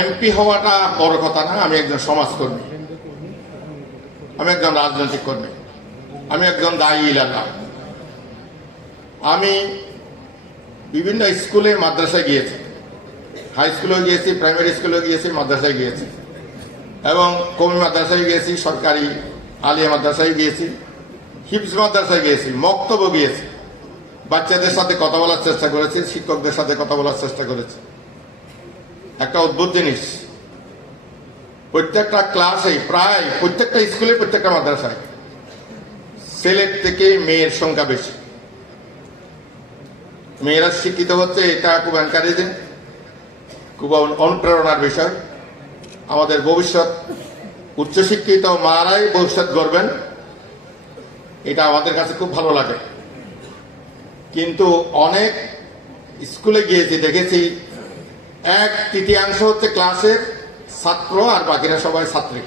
MP হওয়াটা বড় কথা না। আমি একজন সমাজকর্মী, আমি একজন রাজনৈতিক কর্মী, আমি একজন দায়ী এলাকা। আমি বিভিন্ন স্কুলে মাদ্রাসায় গিয়েছি, হাই স্কুলেও গিয়েছি, প্রাইমারি স্কুলেও গিয়েছি, মাদ্রাসায় গিয়েছি এবং কওমি মাদ্রাসায় গিয়েছি, সরকারি আলিয়া মাদ্রাসায় গিয়েছি, হিফজ মাদ্রাসায় গিয়েছি, মক্তব্য গিয়েছি। বাচ্চাদের সাথে কথা বলার চেষ্টা করেছি, শিক্ষকদের সাথে কথা বলার চেষ্টা করেছি। একটা অদ্ভুত জিনিস, প্রত্যেকটা ক্লাসে, প্রায় প্রত্যেকটা স্কুলে, প্রত্যেকটা মাদ্রাসায় ছেলের থেকে মেয়ের সংখ্যা বেশি। মেয়েরা শিক্ষিত হচ্ছে, এটা খুব এনকারেজিং, খুব অনুপ্রেরণার বিষয়। আমাদের ভবিষ্যৎ, উচ্চশিক্ষিত মারাই ভবিষ্যৎ গড়বেন, এটা আমাদের কাছে খুব ভালো লাগে। কিন্তু অনেক স্কুলে গিয়েছি, দেখেছি 1/3 হচ্ছে ক্লাসের ছাত্র আর বাকিরা সবাই ছাত্রী।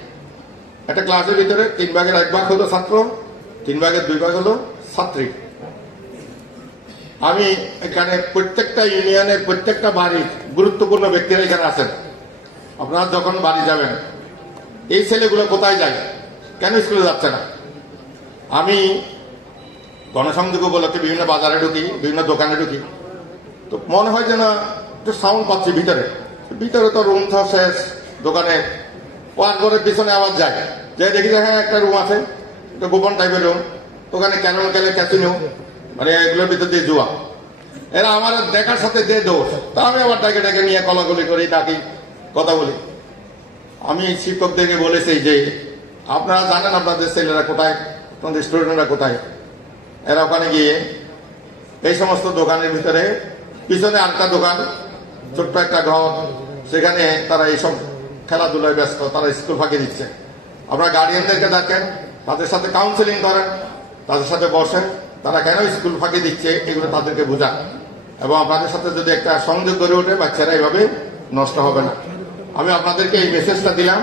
একটা ক্লাসের ভিতরে 3 ভাগের 1 ভাগ হলো ছাত্র, 3 ভাগের 2 ভাগ হলো ছাত্রী। আমি এখানে প্রত্যেকটা ইউনিয়নের প্রত্যেকটা বাড়ির গুরুত্বপূর্ণ ব্যক্তিরা এখানে আছেন। আপনারা যখন বাড়ি যাবেন, এই ছেলেগুলো কোথায় যায়, কেন স্কুলে যাচ্ছে না? আমি গণসংযোগ উপলক্ষে বিভিন্ন বাজারে ঢুকি, বিভিন্ন দোকানে ঢুকি, তো মনে হয় যেন একটু সাউন্ড পাচ্ছি ভিতরে। ভিতরে তো রুম তো শেষ, দোকানে ওয়ার ঘরের পিছনে আবার যায়, যাই দেখি যে হ্যাঁ একটা রুম আছে, একটা গোপন টাইপের রুম, ওখানে ক্যারম খেলে, ক্যাসিনো, মানে এগুলোর ভিতর দিয়ে জুয়া। এরা আমার দেখার সাথে দিয়ে দৌড়, তা আমি আবার ডাকে ডাকে নিয়ে কলাকলি করি, ডাকি, কথা বলি। আমি শিক্ষকদেরকে বলেছি যে আপনারা জানেন আপনাদের ছেলেরা কোথায়, আপনাদের স্টুডেন্টরা কোথায়। এরা ওখানে গিয়ে এই সমস্ত দোকানের ভিতরে, পিছনে আরেকটা দোকান, ছোট্ট একটা ঘর, সেখানে তারা এইসব খেলাধুলায় ব্যস্ত, তারা স্কুল ফাঁকি দিচ্ছে। আপনারা গার্ডিয়ানদেরকে ডাকেন, তাদের সাথে কাউন্সেলিং করেন, তাদের সাথে বসেন, তারা কেন স্কুল ফাঁকি দিচ্ছে এগুলো তাদেরকে বোঝান, এবং আপনাদের সাথে যদি একটা সংযোগ গড়ে ওঠে, বাচ্চারা এভাবে নষ্ট হবে না। আমি আপনাদেরকে এই মেসেজটা দিলাম।